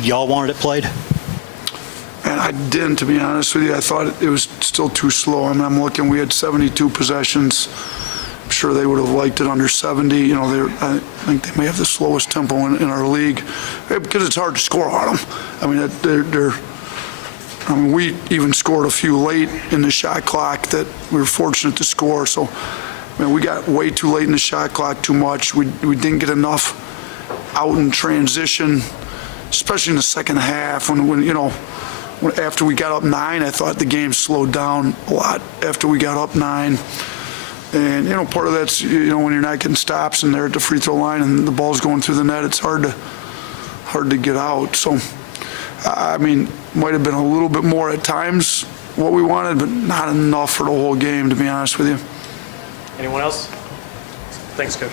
y'all wanted it played? And I didn't, to be honest with you. I thought it was still too slow. I mean, I'm looking, we had 72 possessions. I'm sure they would have liked it under 70. You know, I think they may have the slowest tempo in our league because it's hard to score on them. I mean, I mean, we even scored a few late in the shot clock that we were fortunate to score. So, I mean, we got way too late in the shot clock, too much. We didn't get enough out in transition, especially in the second half when you know, after we got up 9, I thought the game slowed down a lot after we got up 9. And, you know, part of that's, you know, when you're not getting stops and they're at the free throw line and the ball's going through the net, it's hard to get out. So, I mean, might have been a little bit more at times what we wanted, but not enough for the whole game, to be honest with you. Anyone else? Thanks, Coach.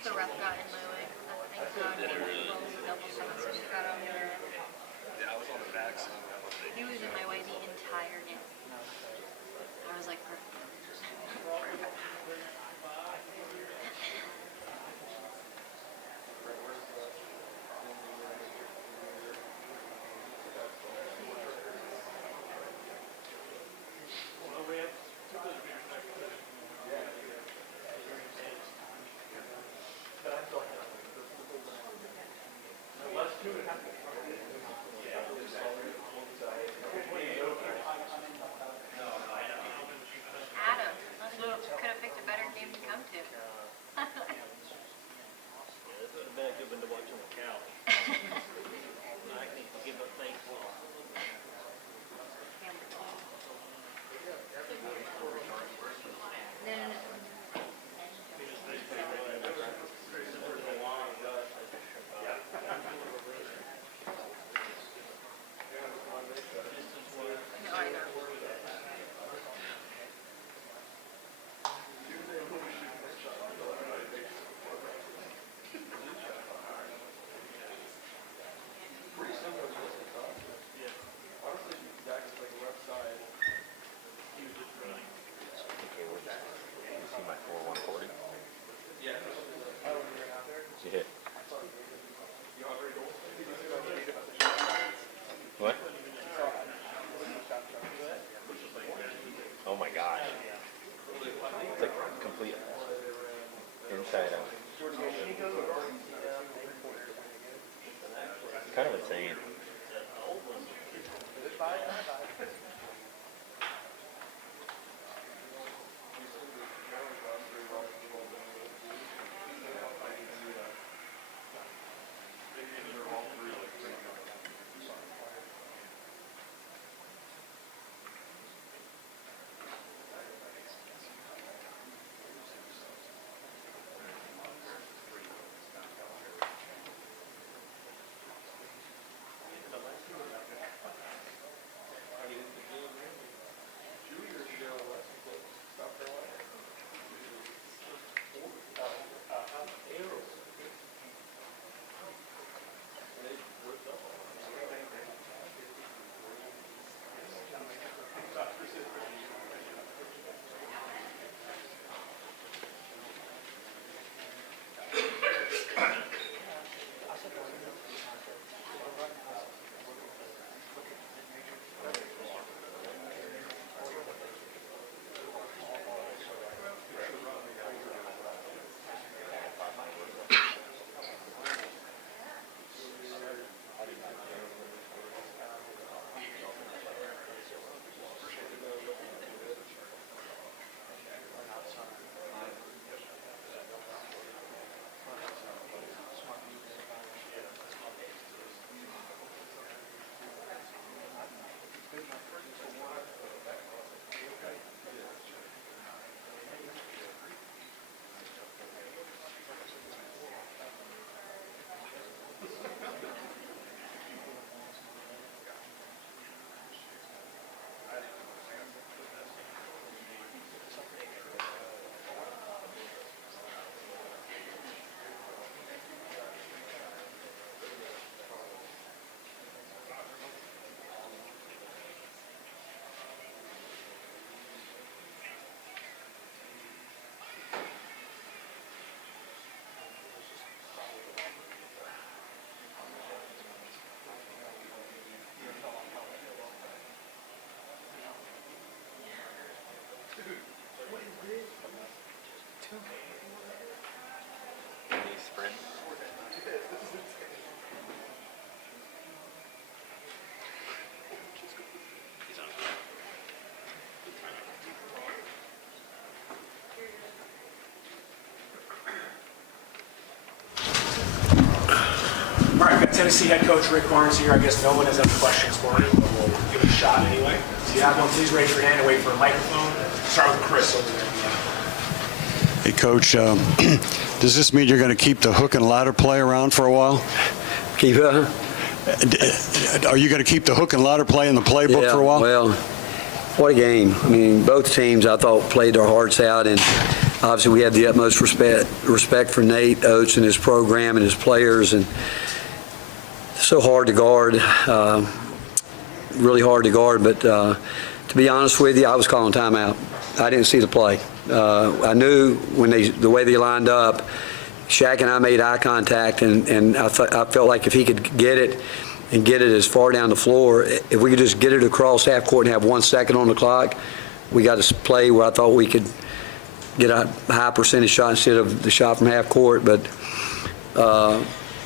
The ref got in my way. I think the double sentences got on there. Yeah, I was on the back side. He was in my way the entire game. I was like, perfect. Adam, could have picked a better game to come to. This would have been a good one to watch on the couch. I need to give up thanks. No, I know. You see my 4140? You hit. What? Oh my gosh. It's like complete inside out. Kind of insane. Any sprint? All right, we've got Tennessee head coach Rick Barnes here. I guess no one has any questions for him, but we'll give it a shot anyway. If you have one, please raise your hand and wait for a microphone. Start with Chris over there. Hey, Coach, does this mean you're going to keep the hook and ladder play around for a while? Keep Are you going to keep the hook and ladder play in the playbook for a while? Well, what a game. I mean, both teams, I thought, played their hearts out, and obviously we have the utmost respect for Nate Oates and his program and his players, and so hard to guard, really hard to guard. But to be honest with you, I was calling timeout. I didn't see the play. I knew when the way they lined up, Shaq and I made eye contact, and I felt like if he could get it and get it as far down the floor, if we could just get it across half court and have 1 second on the clock, we got a play where I thought we could get a high percentage shot instead of the shot from half court. But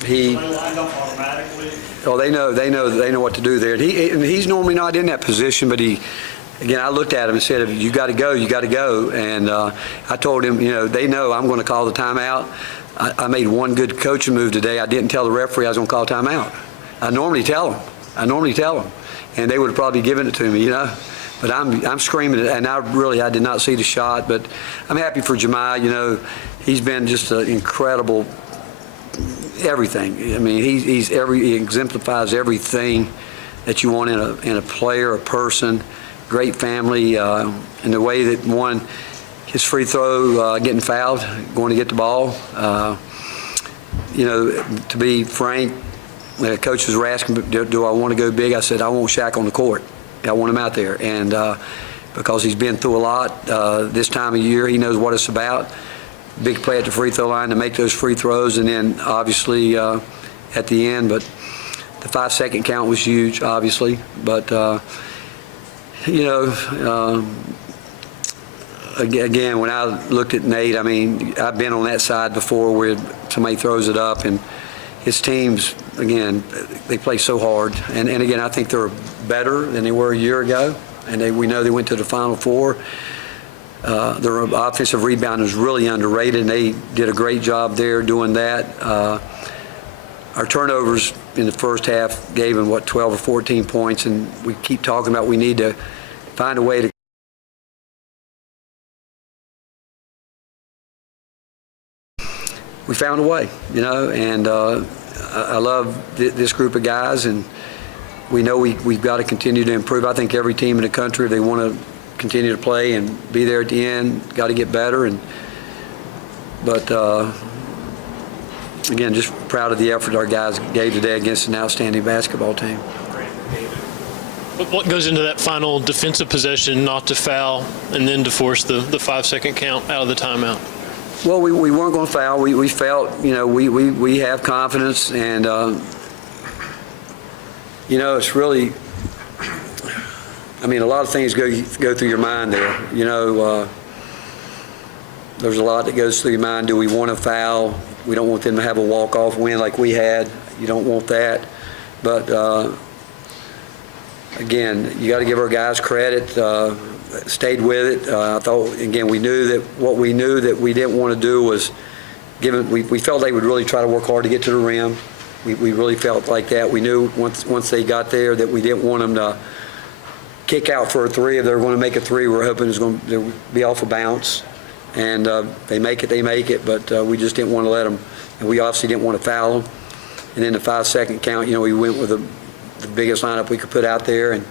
he. Lined up automatically. Oh, they know what to do there. And he's normally not in that position, but again, I looked at him and said, "You got to go, you got to go." And I told him, they know I'm going to call the timeout. I made one good coaching move today. I didn't tell the referee I was going to call timeout. I normally tell them, and they would have probably given it to me, But I'm screaming, and I did not see the shot. But I'm happy for Jahmai. He's been just an incredible. Everything. I mean, he exemplifies everything that you want in a player, a person. Great family, and the way that his free throw, getting fouled, going to get the ball. To be frank, the coaches were asking, do I want to go big? I said, I want Shaq on the court. I want him out there, and because he's been through a lot this time of year, he knows what it's about. Big play at the free throw line to make those free throws, and then obviously at the end. But the 5-second count was huge, obviously. But again, when I looked at Nate, I mean, I've been on that side before where somebody throws it up, and his teams, again, they play so hard. And again, I think they're better than they were a year ago, and we know they went to the Final Four. Their offensive rebound is really underrated, and they did a great job there doing that. Our turnovers in the first half gave them, 12 or 14 points, and we keep talking about we need to find a way to we found a way, and I love this group of guys, and we know we've got to continue to improve. I think every team in the country, if they want to continue to play and be there at the end, got to get better. But again, just proud of the effort our guys gave today against an outstanding basketball team. What goes into that final defensive possession not to foul and then to force the 5-second count out of the timeout? Well, we weren't going to foul. We felt, we have confidence, and, it's really, I mean, a lot of things go through your mind there. There's a lot that goes through your mind. Do we want to foul? We don't want them to have a walk-off win like we had. You don't want that. But, again, you got to give our guys credit. Stayed with it. I thought, again, we knew that we didn't want to do was we felt they would really try to work hard to get to the rim. We really felt like that. We knew once they got there that we didn't want them to kick out for a three. If they were going to make a three, we were hoping it was going to be off a bounce. And they make it, but we just didn't want to let them. And we obviously didn't want to foul them. And then the 5-second count, we went with the biggest lineup we could put out there, and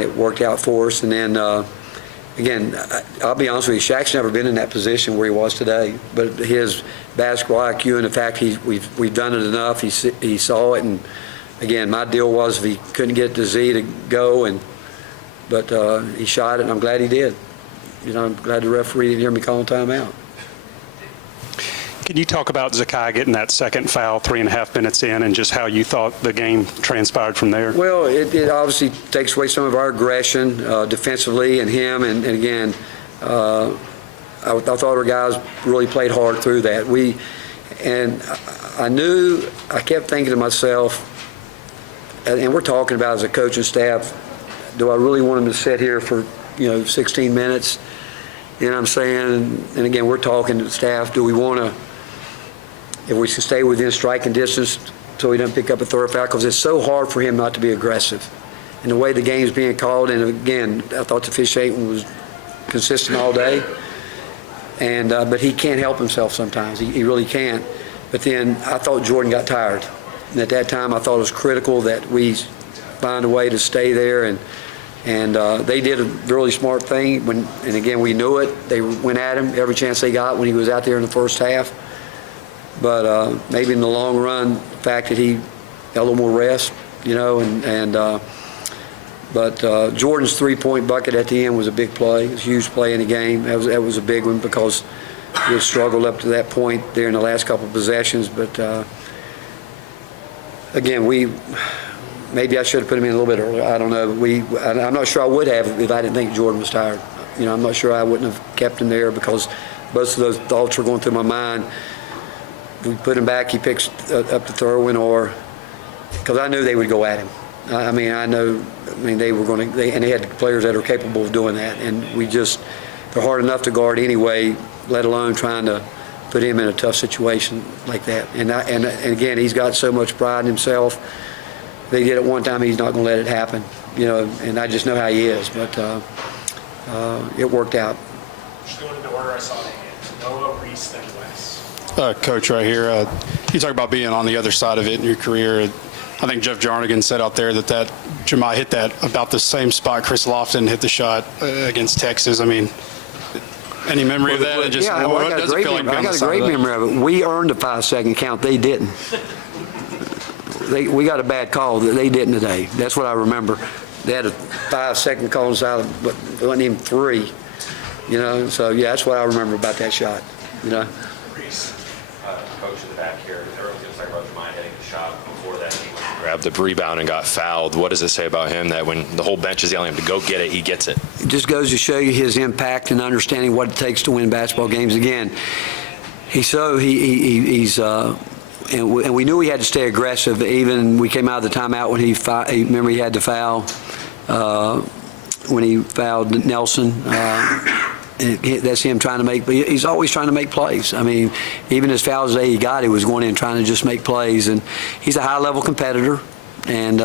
it worked out for us. And then, again, I'll be honest with you, Shaq's never been in that position where he was today. But his basketball IQ and the fact we've done it enough, he saw it. And, again, my deal was if he couldn't get to Z to go, but he shot it, and I'm glad he did. I'm glad the referee didn't hear me calling timeout. Can you talk about Zakai getting that second foul 3.5 minutes in, and just how you thought the game transpired from there? Well, it obviously takes away some of our aggression defensively, and him, and again, I thought our guys really played hard through that. I kept thinking to myself, and we're talking about as a coaching staff, do I really want them to sit here for 16 minutes? You know what I'm saying? And again, we're talking to the staff. Do we want to, if we can stay within striking distance so he doesn't pick up a third foul? Because it's so hard for him not to be aggressive. And the way the game's being called, and again, I thought the officiating was consistent all day. And but he can't help himself sometimes. He really can't. But then I thought Jordan got tired. And at that time, I thought it was critical that we find a way to stay there. And And they did a really smart thing, and again, we knew it. They went at him every chance they got when he was out there in the first half. But maybe in the long run, the fact that he got a little more rest, but Jordan's three-point bucket at the end was a big play. It was a huge play in the game. That was a big one because we had struggled up to that point there in the last couple of possessions. But again, maybe I should have put him in a little bit earlier. I don't know. I'm not sure I would have if I didn't think Jordan was tired. I'm not sure I wouldn't have kept him there because both of those thoughts were going through my mind. If we put him back, he picks up the throw-in, or because I knew they would go at him. They were going to, and they had players that are capable of doing that, and they're hard enough to guard anyway, let alone trying to put him in a tough situation like that. And again, he's got so much pride in himself. They did it one time, he's not going to let it happen, and I just know how he is, but it worked out. Just going into order, I saw the hands. Noah, Reese, then Wes. Coach, right here, you talk about being on the other side of it in your career. I think Jeff Jarnigan said out there that Jahmai hit that about the same spot Chris Lofton hit the shot against Texas. I mean, any memory of that? I got a great memory of it. We earned a 5-second count. They didn't. We got a bad call. They didn't today. That's what I remember. They had a 5-second call inside, but it wasn't even 3. So yeah, that's what I remember about that shot. Reese. Coach in the back here, everyone's going to talk about Jahmai hitting the shot before that. He grabbed the rebound and got fouled. What does it say about him that when the whole bench is yelling at him to go get it, he gets it? It just goes to show you his impact and understanding what it takes to win basketball games. Again, and we knew he had to stay aggressive. Even we came out of the timeout when he had to foul when he fouled Nelson. That's him trying to make. He's always trying to make plays. I mean, even as fouls as he got, he was going in trying to just make plays. And he's a high-level competitor. And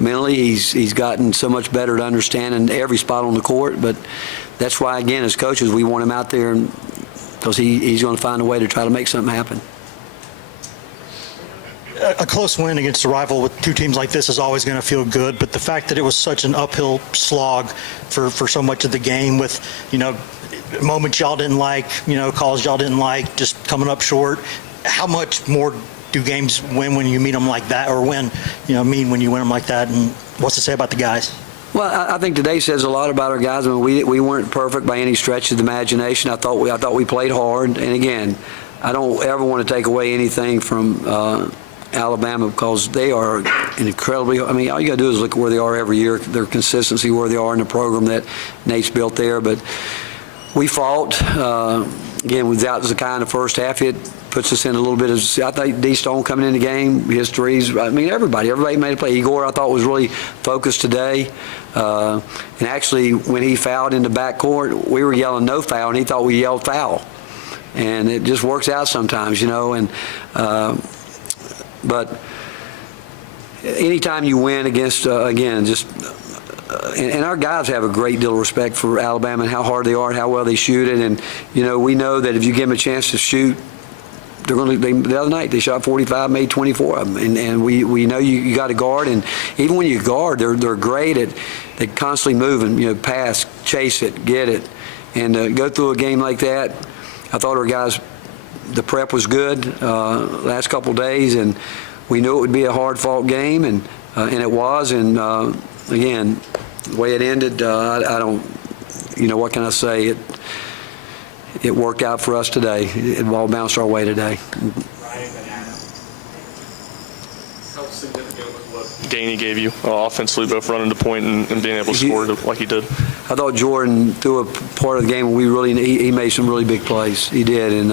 mentally, he's gotten so much better to understand every spot on the court. But that's why, again, as coaches, we want him out there because he's going to find a way to try to make something happen. A close win against a rival with two teams like this is always going to feel good, but the fact that it was such an uphill slog for so much of the game with, moments y'all didn't like, calls y'all didn't like, just coming up short, how much more do games win when you meet them like that, or when you win them like that, and what's to say about the guys? Well, I think today says a lot about our guys. I mean, we weren't perfect by any stretch of the imagination. I thought we played hard, and again, I don't ever want to take away anything from Alabama because they are incredibly. I mean, all you got to do is look at where they are every year, their consistency, where they are in the program that Nate's built there. But we fought. Again, without Zakai in the first half, it puts us in a little bit of. I think D. Stone coming in the game, his threes. I mean, everybody made a play. Igor, I thought, was really focused today. And actually, when he fouled in the backcourt, we were yelling no foul, and he thought we yelled foul. And it just works out sometimes, and. But anytime you win against, and our guys have a great deal of respect for Alabama and how hard they are and how well they shoot it. And, we know that if you give them a chance to shoot, they're going to. The other night they shot 45, made 24 of them. And we know you got to guard. And even when you guard, they're great at they constantly moving, pass, chase it, get it. And go through a game like that, I thought our guys, the prep was good last couple of days, and we knew it would be a hard-fought game, and it was. And again, the way it ended, I don't, what can I say? It worked out for us today. It all bounced our way today. How significant was what Gain he gave you offensively, both running the point and being able to score like he did? I thought Jordan, through a part of the game, he made some really big plays. He did, and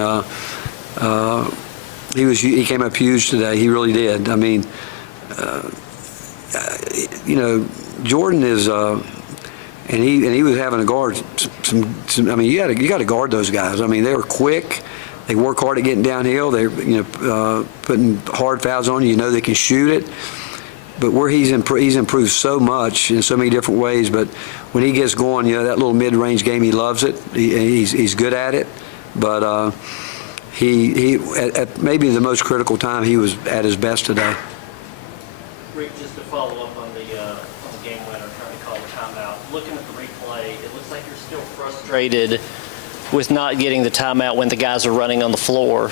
he came up huge today. He really did. I mean, Jordan is, and he was having to guard some. I mean, you got to guard those guys. I mean, they were quick. They work hard at getting downhill. They're putting hard fouls on you. You know they can shoot it. But where he's improved so much in so many different ways. But when he gets going, that little mid-range game, he loves it. He's good at it. But he at maybe the most critical time, he was at his best today. Rick, just to follow up on the game winner, trying to call a timeout. looking at the replay, it looks like you're still frustrated with not getting the timeout when the guys are running on the floor.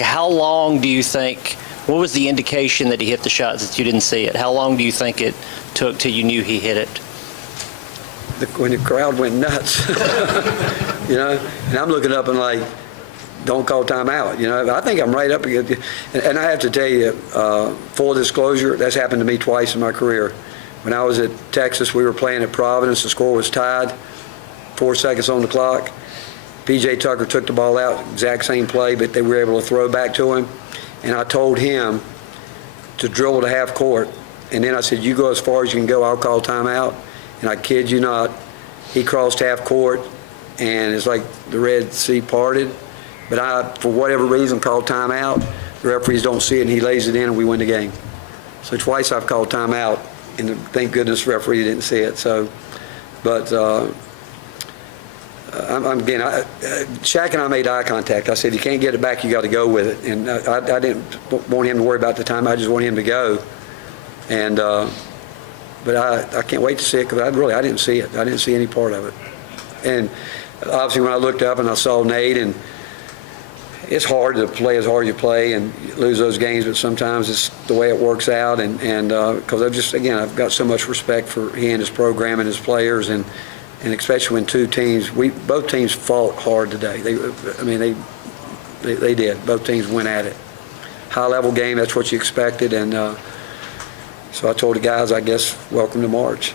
How long do you think, what was the indication that he hit the shot that you didn't see it? How long do you think it took till you knew he hit it? When the crowd went nuts, and I'm looking up and like, don't call timeout. I think I'm right up against it. And I have to tell you, full disclosure, that's happened to me twice in my career. When I was at Texas, we were playing at Providence. The score was tied, 4 seconds on the clock. P.J. Tucker took the ball out, exact same play, but they were able to throw back to him. And I told him to dribble to half court. And then I said, you go as far as you can go, I'll call timeout. And I kid you not, he crossed half court, and it's like the Red Sea parted. But I, for whatever reason, called timeout. The referees don't see it, and he lays it in, and we win the game. So twice I've called timeout, and thank goodness the referee didn't see it. So, but Shaq and I made eye contact. I said, you can't get it back, you got to go with it. And I didn't want him to worry about the time. I just want him to go. And but I can't wait to see it because I didn't see it. I didn't see any part of it. And obviously when I looked up and I saw Nate, and it's hard to play as hard as you play and lose those games, but sometimes it's the way it works out. And because I've got so much respect for he and his program and his players, and especially when both teams fought hard today. They did. Both teams went at it. High level game. That's what you expected. And so I told the guys, I guess, welcome to March.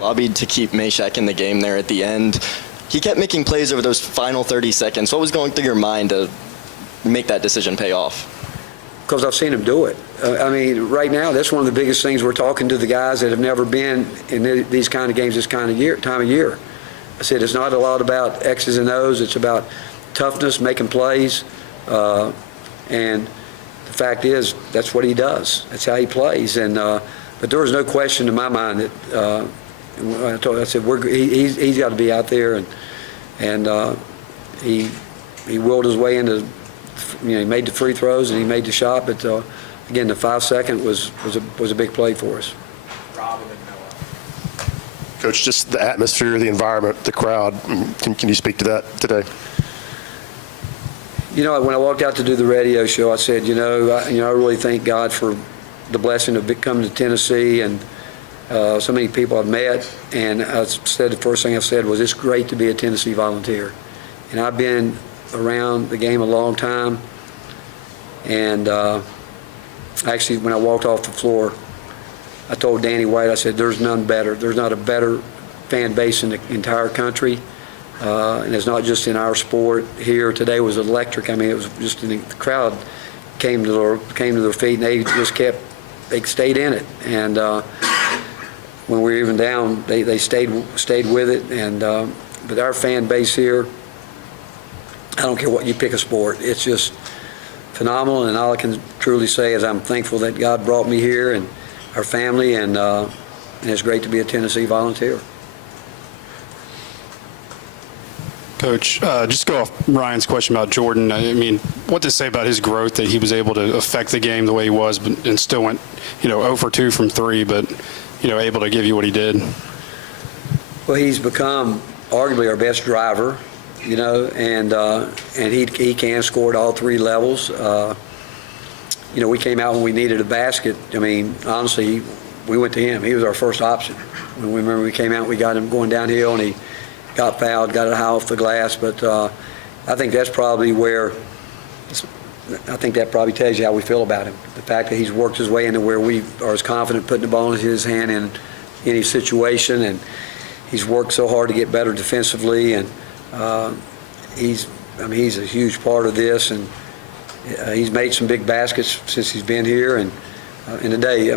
Lobbied to keep Meshack in the game there at the end. He kept making plays over those final 30 seconds. What was going through your mind to make that decision pay off? Because I've seen him do it. Right now, that's one of the biggest things. We're talking to the guys that have never been in these kind of games this time of year. I said it's not a lot about X's and O's. It's about toughness, making plays, and the fact is that's what he does. That's how he plays. And but there was no question in my mind that I said he's got to be out there, and he willed his way into. He made the free throws and he made the shot, but again, the 5 second was a big play for us. Rob and then Noah. Coach, just the atmosphere, the environment, the crowd. Can you speak to that today? When I walked out to do the radio show, I said, I really thank God for the blessing of coming to Tennessee and so many people I've met. And I said the first thing I said was, it's great to be a Tennessee Volunteer. And I've been around the game a long time, and actually when I walked off the floor, I told Danny White, I said, there's none better. There's not a better fan base in the entire country, and it's not just in our sport. Here today was electric. It was just the crowd came to their feet, and they stayed in it. And when we were even down, they stayed with it. And but our fan base here, I don't care what you pick a sport, it's just phenomenal. And all I can truly say is I'm thankful that God brought me here and our family, and it's great to be a Tennessee Volunteer. Coach, just go off Ryan's question about Jordan. What to say about his growth, that he was able to affect the game the way he was, and still went, 0 for 2 from 3, but, able to give you what he did? Well, he's become arguably our best driver. And he can score at all 3 levels. We came out when we needed a basket. Honestly, we went to him. He was our first option. When we came out, we got him going downhill, and he got fouled, got it high off the glass. But I think that's probably that probably tells you how we feel about him. The fact that he's worked his way into where we are as confident putting the ball in his hand in any situation, and he's worked so hard to get better defensively, and he's a huge part of this, and he's made some big baskets since he's been here. And today,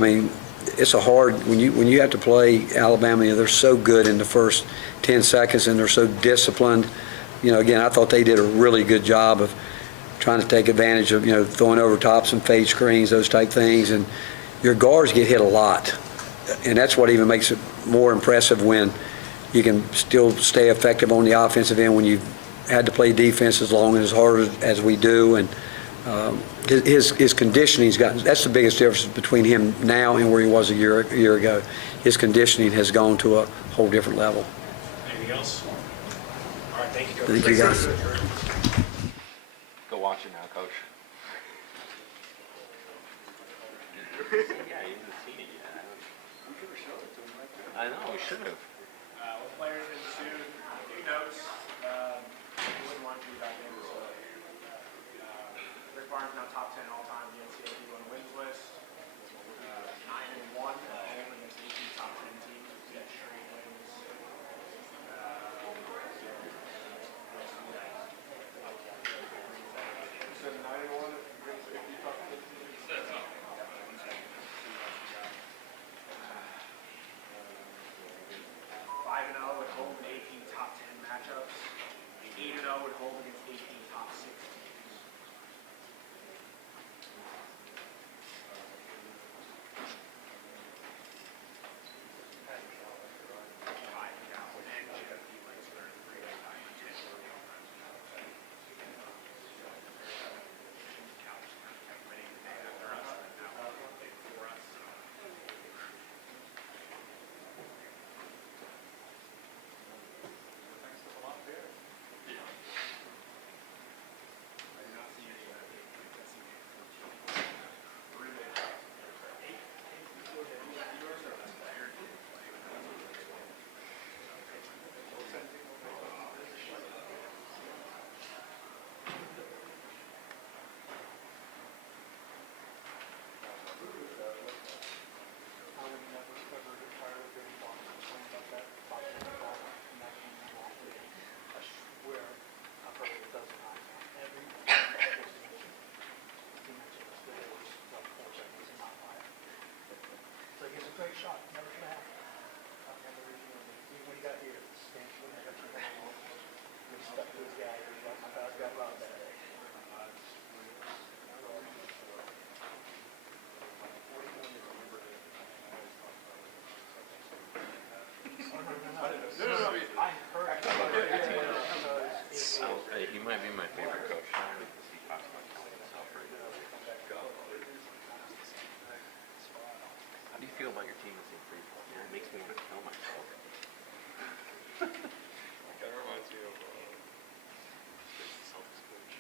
it's a hard when you have to play Alabama. They're so good in the first 10 seconds, and they're so disciplined. Again, I thought they did a really good job of trying to take advantage of throwing over tops and fade screens, those type things. And your guards get hit a lot, and that's what even makes it more impressive when you can still stay effective on the offensive end when you've had to play defense as long and as hard as we do. And his conditioning's gotten, that's the biggest difference between him now and where he was a year ago. His conditioning has gone to a whole different level. Anything else? All right, thank you, Coach. Thank you, guys. Go watch it now, Coach. Yeah, he hasn't seen it yet. We should have showed it to him. I know, we should have. With players in suit, a few notes. We wouldn't want to do that game. So, Rick Barnes now top 10 all time in the NCAA D1 wins list. 9-1 against 18 top 10 teams with 8 straight wins. Said 9-1 against 50 top 10 teams. 5-0 would hold in 18 top 10 matchups. 8-0 would hold against 18 top 6 teams. Great shot. Never should have happened. When he got here, the stench when I got to the ball. He stuck to his guy. He was like, my guy's got robbed that day. He might be my favorite coach. He talks about telling himself right now. How do you feel about your team as a free throw? It makes me want to kill myself. That reminds me of Celtics coach.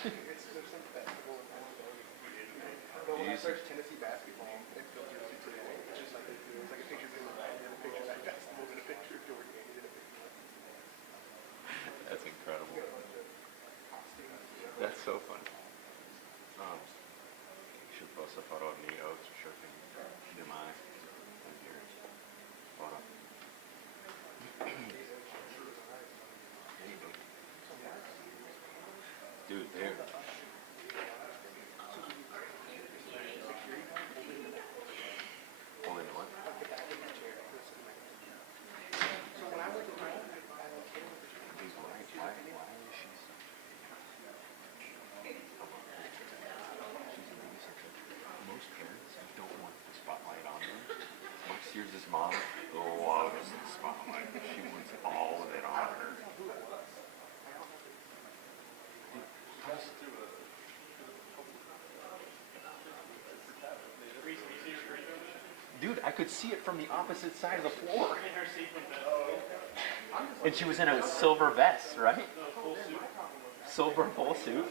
There's some festival in but when I searched Tennessee basketball, it filters you today. It's just like it's like a picture of Billy Bryant, and a picture of that festival, and a picture of Jordan Gaines, and a picture of That's incredible. That's so funny. You should post a photo of me, Oaks, Shirking, Jemai, and your photo. Dude, there. Holding what? So when I went to home, He's right. Why is she so... Most parents don't want the spotlight on them. Max, here's his mom, loves the spotlight. She wants all of it on her. Dude, I could see it from the opposite side of the floor. And she was in a silver vest, right? Silver full suit.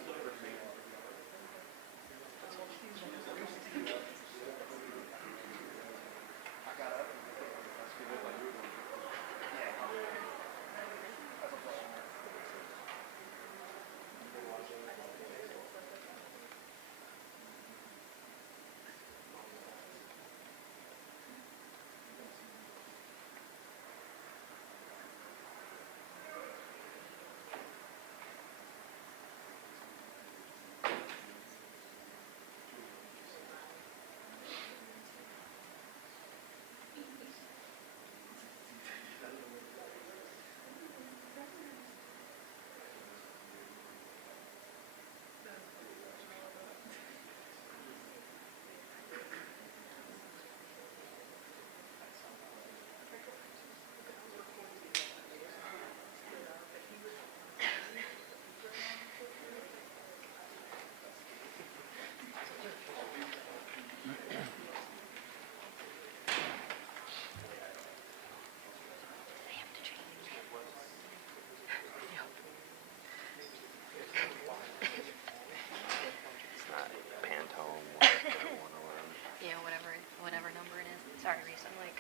Whatever number it is. Sorry, Reese, I'm like...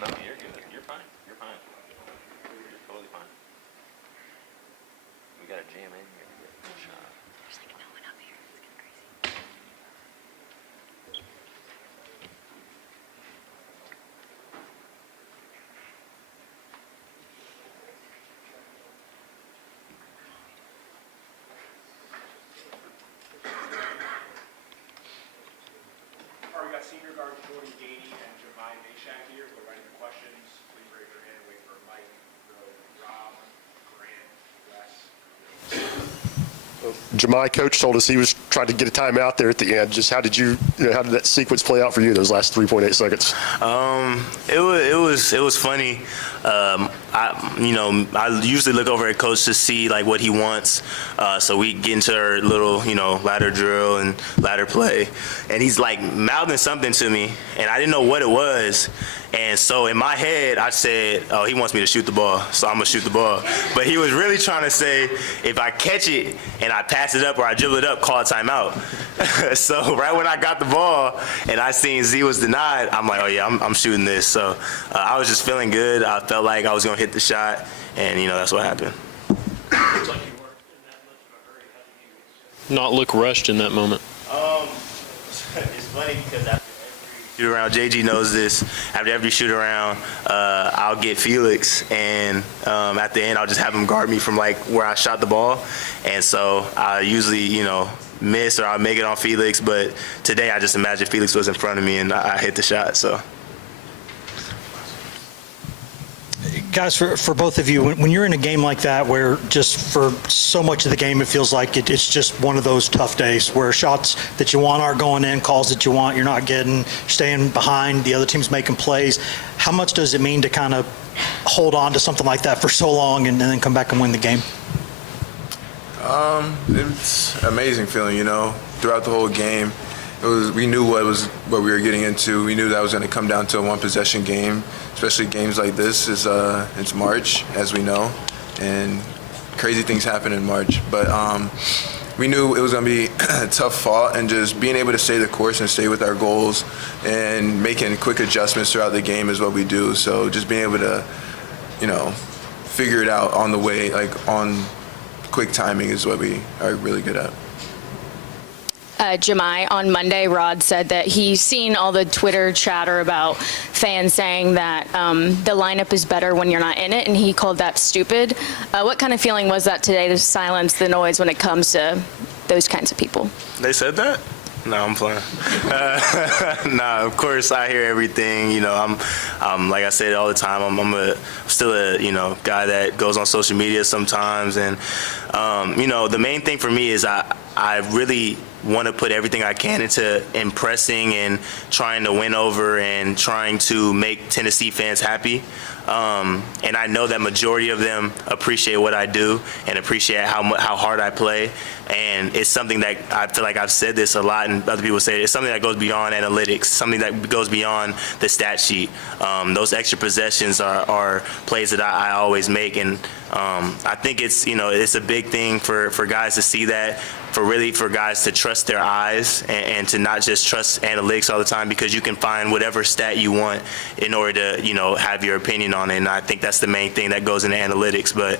No, you're good. You're fine. You're fine. You're totally fine. We gotta jam in here to get a shot. There's like no one up here. It's getting crazy. All right, we got senior guards Jordan Gainey and Jemai Meshack here. If they're writing the questions, please raise your hand. Wait for Mike, Rob, Grant, Wes. Jemai, coach told us he was trying to get a timeout there at the end. Just how did how did that sequence play out for you, those last 3.8 seconds? It was funny. I usually look over at coach to see like what he wants. So we get into our little, ladder drill and ladder play, and he's like mouthing something to me, and I didn't know what it was. And so in my head, I said, oh, he wants me to shoot the ball, so I'm gonna shoot the ball. But he was really trying to say, if I catch it and I pass it up or I dribble it up, call a timeout. So right when I got the ball and I seen Z was denied, I'm like, oh yeah, I'm shooting this. So I was just feeling good. I felt like I was gonna hit the shot, and that's what happened. Looks like you weren't in that much of a hurry. How did you not look rushed in that moment? It's funny because after every shoot around, JG knows this, after every shoot around, I'll get Felix, and at the end I'll just have him guard me from like where I shot the ball. And so I usually, miss or I'll make it on Felix, but today I just imagined Felix was in front of me and I hit the shot, so. Guys, for both of you, when you're in a game like that where just for so much of the game it feels like it's just one of those tough days where shots that you want aren't going in, calls that you want you're not getting, staying behind, the other team's making plays, how much does it mean to kind of hold on to something like that for so long and then come back and win the game? It's an amazing feeling, throughout the whole game. We knew what we were getting into. We knew that was going to come down to a one-possession game, especially games like this. It's March, as we know, and crazy things happen in March. But we knew it was going to be a tough fought, and just being able to stay the course and stay with our goals and making quick adjustments throughout the game is what we do. So just being able to, figure it out on the way, like on quick timing is what we are really good at. Jemai, on Monday, Rod said that he's seen all the Twitter chatter about fans saying that the lineup is better when you're not in it, and he called that stupid. What kind of feeling was that today to silence the noise when it comes to those kinds of people? They said that? No, I'm playing. Nah, of course I hear everything. I'm like I said all the time. I'm still a guy that goes on social media sometimes, and the main thing for me is I really want to put everything I can into impressing and trying to win over and trying to make Tennessee fans happy. And I know that majority of them appreciate what I do and appreciate how hard I play. And it's something that I feel like I've said this a lot, and other people say it. It's something that goes beyond analytics, something that goes beyond the stat sheet. Those extra possessions are plays that I always make, and I think it's a big thing for guys to see that, for guys to trust their eyes and to not just trust analytics all the time, because you can find whatever stat you want in order to have your opinion on it. And I think that's the main thing that goes into analytics. But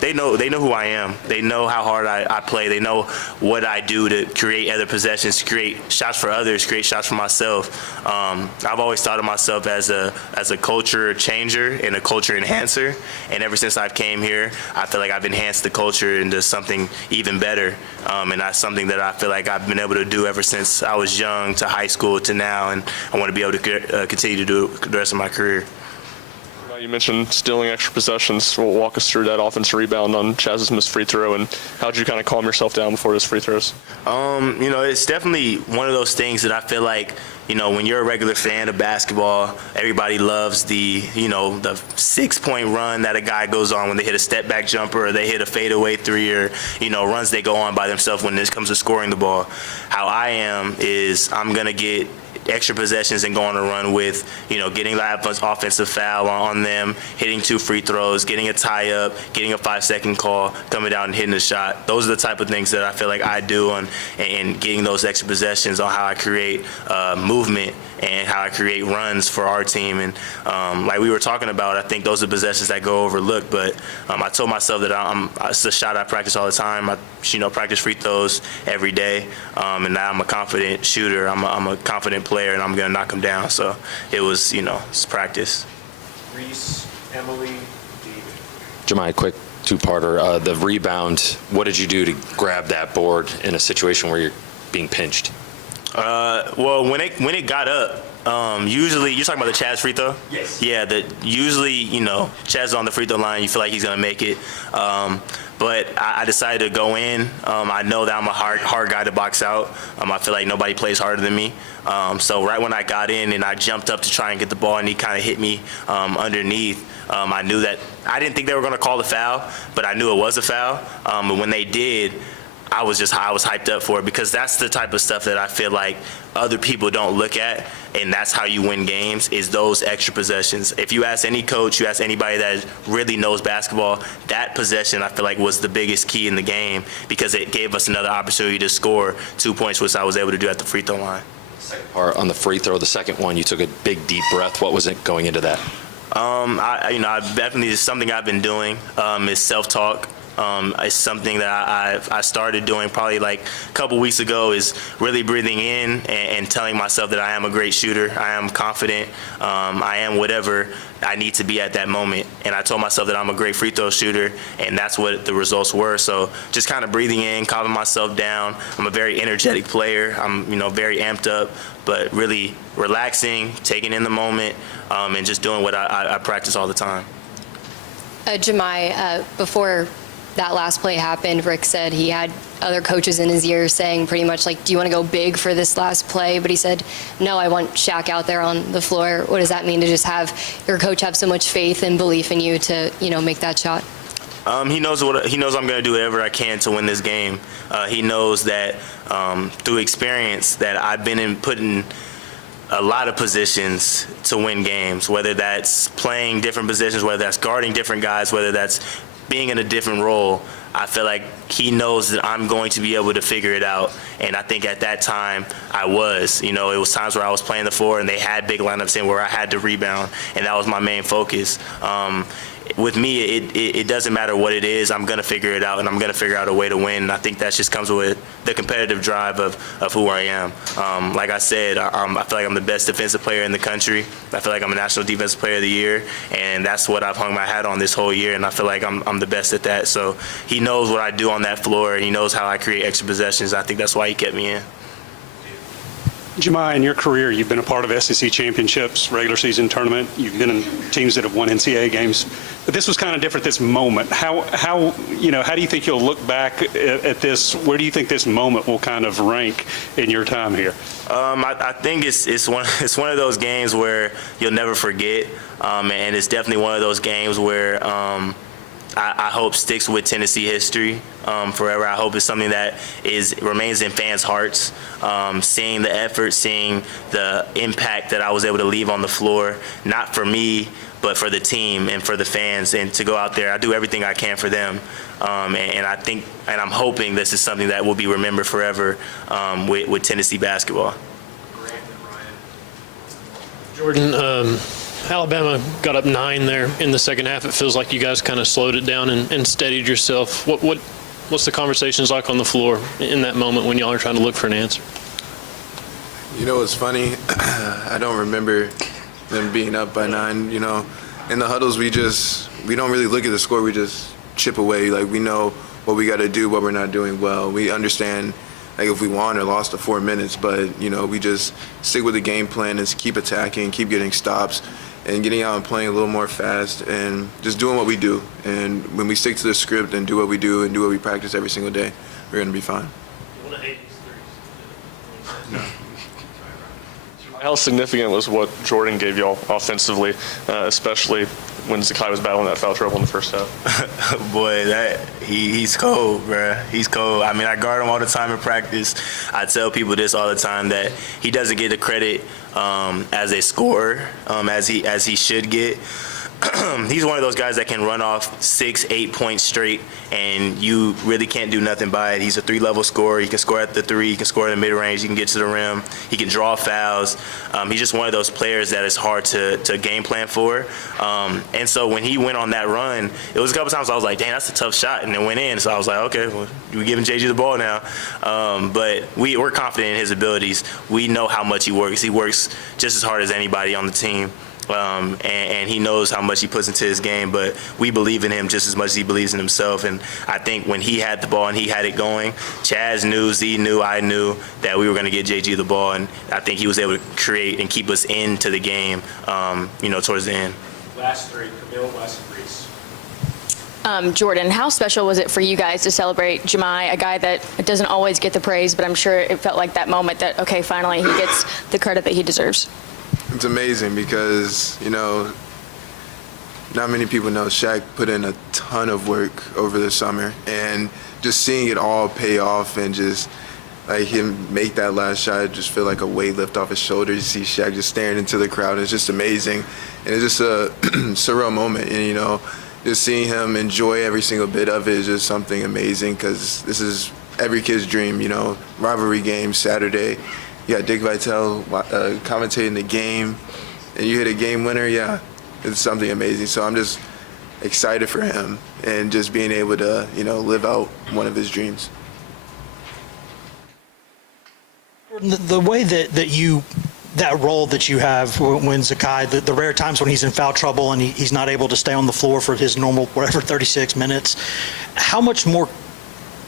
they know who I am. They know how hard I play. They know what I do to create other possessions, to create shots for others, create shots for myself. I've always thought of myself as a culture changer and a culture enhancer. And ever since I've came here, I feel like I've enhanced the culture into something even better. And that's something that I feel like I've been able to do ever since I was young to high school to now. And I want to be able to continue to do it the rest of my career. You mentioned stealing extra possessions. Well, walk us through that offensive rebound on Chaz's missed free throw, and how did you kind of calm yourself down before those free throws? It's definitely one of those things that I feel like, when you're a regular fan of basketball, everybody loves the 6-point run that a guy goes on when they hit a step back jumper or they hit a fadeaway three, or, runs they go on by themselves when it comes to scoring the ball. How I am is I'm going to get extra possessions and go on a run with, getting the offensive foul on them, hitting 2 free throws, getting a tie-up, getting a 5-second call, coming down and hitting a shot. Those are the type of things that I feel like I do and getting those extra possessions on how I create movement and how I create runs for our team. And like we were talking about, I think those are possessions that go overlooked. But I told myself that it's a shot I practice all the time. I practice free throws every day. And now I'm a confident shooter. I'm a confident player, and I'm going to knock them down. So it was, it's practice. Reese, Emily, David. Jemai, quick two-parter. The rebound, what did you do to grab that board in a situation where you're being pinched? Well, when it got up, usually you're talking about the Chaz free throw? Yes. Yeah, usually, Chaz is on the free throw line, you feel like he's going to make it. But I decided to go in. I know that I'm a hard guy to box out. I feel like nobody plays harder than me. So right when I got in and I jumped up to try and get the ball, and he kind of hit me underneath, I knew that I didn't think they were going to call the foul, but I knew it was a foul. And when they did, I was hyped up for it, because that's the type of stuff that I feel like other people don't look at, and that's how you win games, is those extra possessions. If you ask any coach, you ask anybody that really knows basketball, that possession I feel like was the biggest key in the game, because it gave us another opportunity to score 2 points, which I was able to do at the free throw line. Or on the free throw, the second one, you took a big deep breath. What was it going into that? I definitely, it's something I've been doing, is self-talk. It's something that I started doing probably like a couple weeks ago, is really breathing in and telling myself that I am a great shooter. I am confident. I am whatever I need to be at that moment. And I told myself that I'm a great free throw shooter, and that's what the results were. So just kind of breathing in, calming myself down. I'm a very energetic player. I'm, very amped up, but really relaxing, taking in the moment, and just doing what I practice all the time. Jemai, before that last play happened, Rick said he had other coaches in his ear saying pretty much like, do you want to go big for this last play? But he said, no, I want Shaq out there on the floor. What does that mean to just have your coach have so much faith and belief in you to, make that shot? He knows I'm going to do whatever I can to win this game. He knows that through experience that I've been put in a lot of positions to win games, whether that's playing different positions, whether that's guarding different guys, whether that's being in a different role, I feel like he knows that I'm going to be able to figure it out. And I think at that time I was. You know, it was times where I was playing the floor and they had big lineups in where I had to rebound, and that was my main focus. With me, it doesn't matter what it is. I'm going to figure it out, and I'm going to figure out a way to win. And I think that just comes with the competitive drive of who I am. Like I said, I feel like I'm the best defensive player in the country. I feel like I'm a National Defensive Player of the Year, and that's what I've hung my hat on this whole year, and I feel like I'm the best at that. So he knows what I do on that floor, and he knows how I create extra possessions. I think that's why he kept me in. Jemiah, in your career, you've been a part of SEC championships, regular season tournament. You've been in teams that have won NCAA games, but this was kind of different. This moment, how do you think you'll look back at this? Where do you think this moment will kind of rank in your time here? I think it's one of those games where you'll never forget, and it's definitely one of those games where I hope sticks with Tennessee history forever. I hope it's something that remains in fans' hearts. Seeing the effort, seeing the impact that I was able to leave on the floor, not for me, but for the team and for the fans, and to go out there, I do everything I can for them. And I think, and I'm hoping this is something that will be remembered forever with Tennessee basketball. Jordan, Alabama got up 9 there in the second half. It feels like you guys kind of slowed it down and steadied yourself. What's the conversations like on the floor in that moment when y'all are trying to look for an answer? You know what's funny? I don't remember them being up by 9. You know, in the huddles we don't really look at the score. We just chip away. Like, we know what we got to do, what we're not doing well. We understand, like, if we won or lost to 4 minutes, but, you know, we just stick with the game plan and keep attacking, keep getting stops, and getting out and playing a little more fast and just doing what we do. And when we stick to the script and do what we do and do what we practice every single day, we're going to be fine. How significant was what Jordan gave y'all offensively, especially when Zakai was battling that foul trouble in the first half? Boy, he's cold, bruh. He's cold. I mean, I guard him all the time in practice. I tell people this all the time, that he doesn't get the credit as a scorer as he should get. He's one of those guys that can run off 6-8 points straight, and you really can't do nothing by it. He's a 3-level scorer. He can score at the 3. He can score in the mid-range. He can get to the rim. He can draw fouls. He's just one of those players that is hard to game plan for. And so when he went on that run, it was a couple times I was like, dang, that's a tough shot, and it went in. So I was like, okay, well, we're giving JG the ball now. But we're confident in his abilities. We know how much he works. He works just as hard as anybody on the team. And he knows how much he puts into his game, but we believe in him just as much as he believes in himself. And I think when he had the ball and he had it going, Chaz knew, Z knew, I knew that we were going to get JG the ball, and I think he was able to create and keep us into the game, towards the end. Last 3, Camille, Wes, and Reese. Jordan, how special was it for you guys to celebrate Jemiah, a guy that doesn't always get the praise, but I'm sure it felt like that moment that, okay, finally he gets the credit that he deserves? It's amazing because, not many people know Shaq put in a ton of work over the summer, and just seeing it all pay off and just like him make that last shot, just feel like a weight lift off his shoulders. You see Shaq just staring into the crowd. It's just amazing, and it's just a surreal moment. And just seeing him enjoy every single bit of it is just something amazing, because this is every kid's dream. Rivalry game Saturday. You got Dick Vitale commentating the game, and you hit a game winner. Yeah, it's something amazing. So I'm just excited for him and just being able to, live out one of his dreams. The way that role that you have when Zakai, the rare times when he's in foul trouble and he's not able to stay on the floor for his normal, 36 minutes, how much more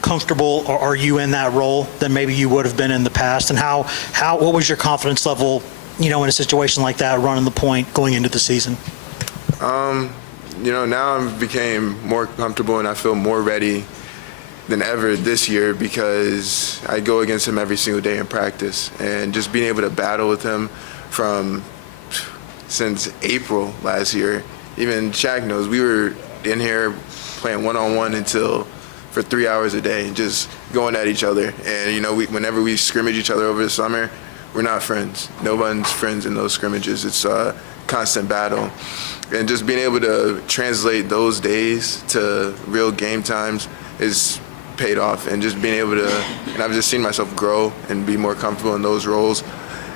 comfortable are you in that role than maybe you would have been in the past? And what was your confidence level, in a situation like that, running the point going into the season? Now I've became more comfortable and I feel more ready than ever this year, because I go against him every single day in practice, and just being able to battle with him since April last year. Even Shaq knows we were in here playing one-on-one for 3 hours a day, just going at each other. And, whenever we scrimmage each other over the summer, we're not friends. No one's friends in those scrimmages. It's constant battle. And just being able to translate those days to real game times is paid off. And just being able to, and I've just seen myself grow and be more comfortable in those roles,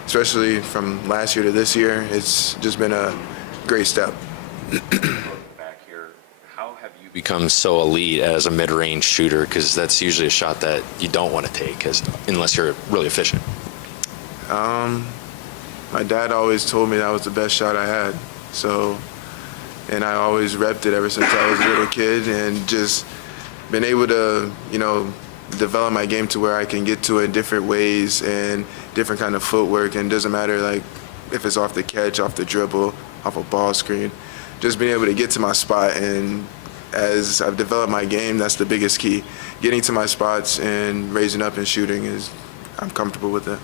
especially from last year to this year. It's just been a great step. Back here, how have you become so elite as a mid-range shooter? Because that's usually a shot that you don't want to take unless you're really efficient. My dad always told me that was the best shot I had. So, and I always repped it ever since I was a little kid, and just been able to, develop my game to where I can get to it in different ways and different kind of footwork. And it doesn't matter like if it's off the catch, off the dribble, off a ball screen, just being able to get to my spot. And as I've developed my game, that's the biggest key. Getting to my spots and raising up and shooting I'm comfortable with it.